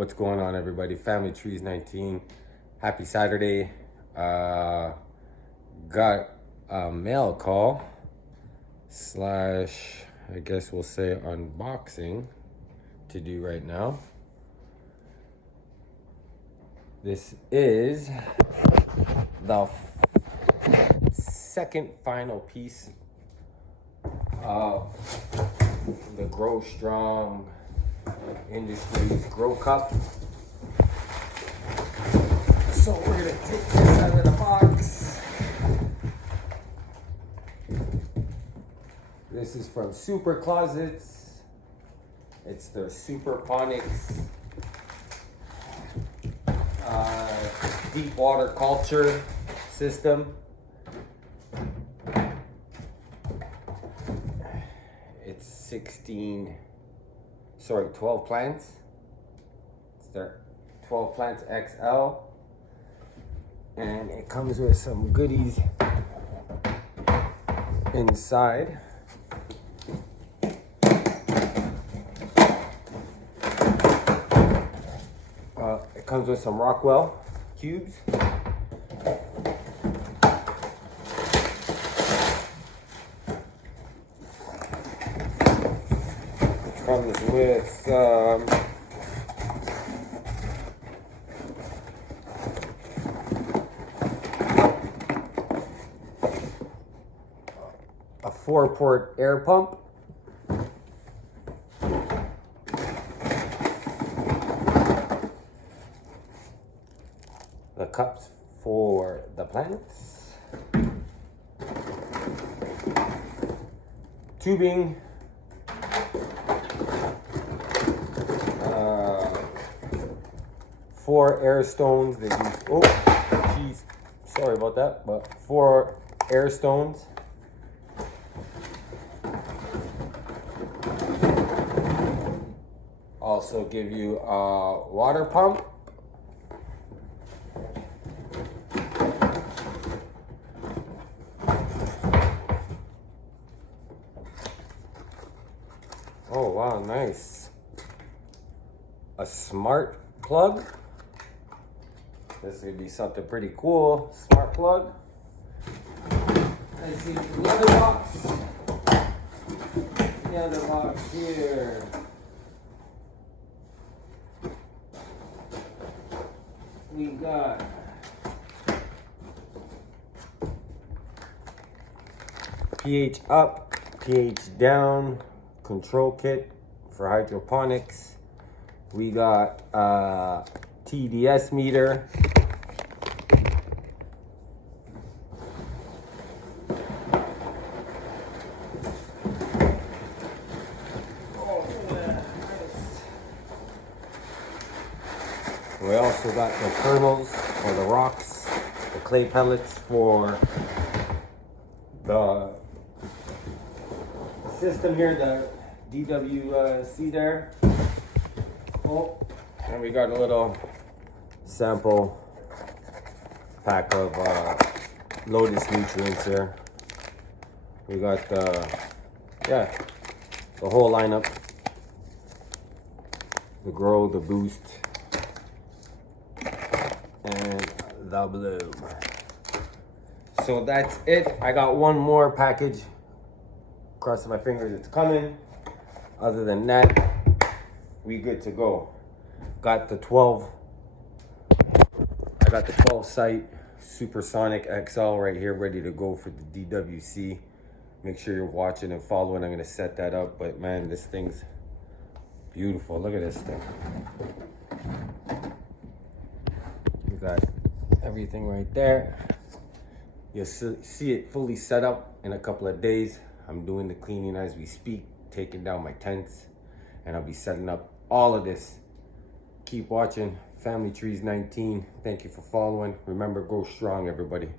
What's going on, everybody? Family Trees 19. Happy Saturday. Got a mail call slash, I guess we'll say, unboxing to do right now. This is the second final piece of the Grow Strong Industries Grow Cup. So we're gonna take this out of the box. This is from Super Closets. It's their SuperPonics deep water culture system. It's 12 plants. It's their 12 plants XL. And it comes with some goodies inside. It comes with some Rockwell cubes. Comes with a 4-port air pump. The cups for the plants. Tubing. 4 air stones. They use, oh, geez, sorry about that, but 4 air stones. Also give you a water pump. Oh wow, nice. A smart plug. This would be something pretty cool. Smart plug. Let's see the other box. The other box here. We got pH up, pH down control kit for hydroponics. We got TDS meter. We also got the kernels or the rocks, the clay pellets for the system here, the DWC there. Oh, and we got a little sample pack of Lotus nutrients here. We got the whole lineup: the Grow, the Boost, and the Bloom. So that's it. I got one more package. Crossing my fingers, it's coming. Other than that, we good to go. Got the 12 site Supersonic XL right here, ready to go for the DWC. Make sure you're watching and following. I'm gonna set that up, but man, this thing's beautiful. Look at this thing. We got everything right there. You'll see it fully set up in a couple of days. I'm doing the cleaning as we speak, taking down my tents, and I'll be setting up all of this. Keep watching Family Trees 19. Thank you for following. Remember, go strong, everybody.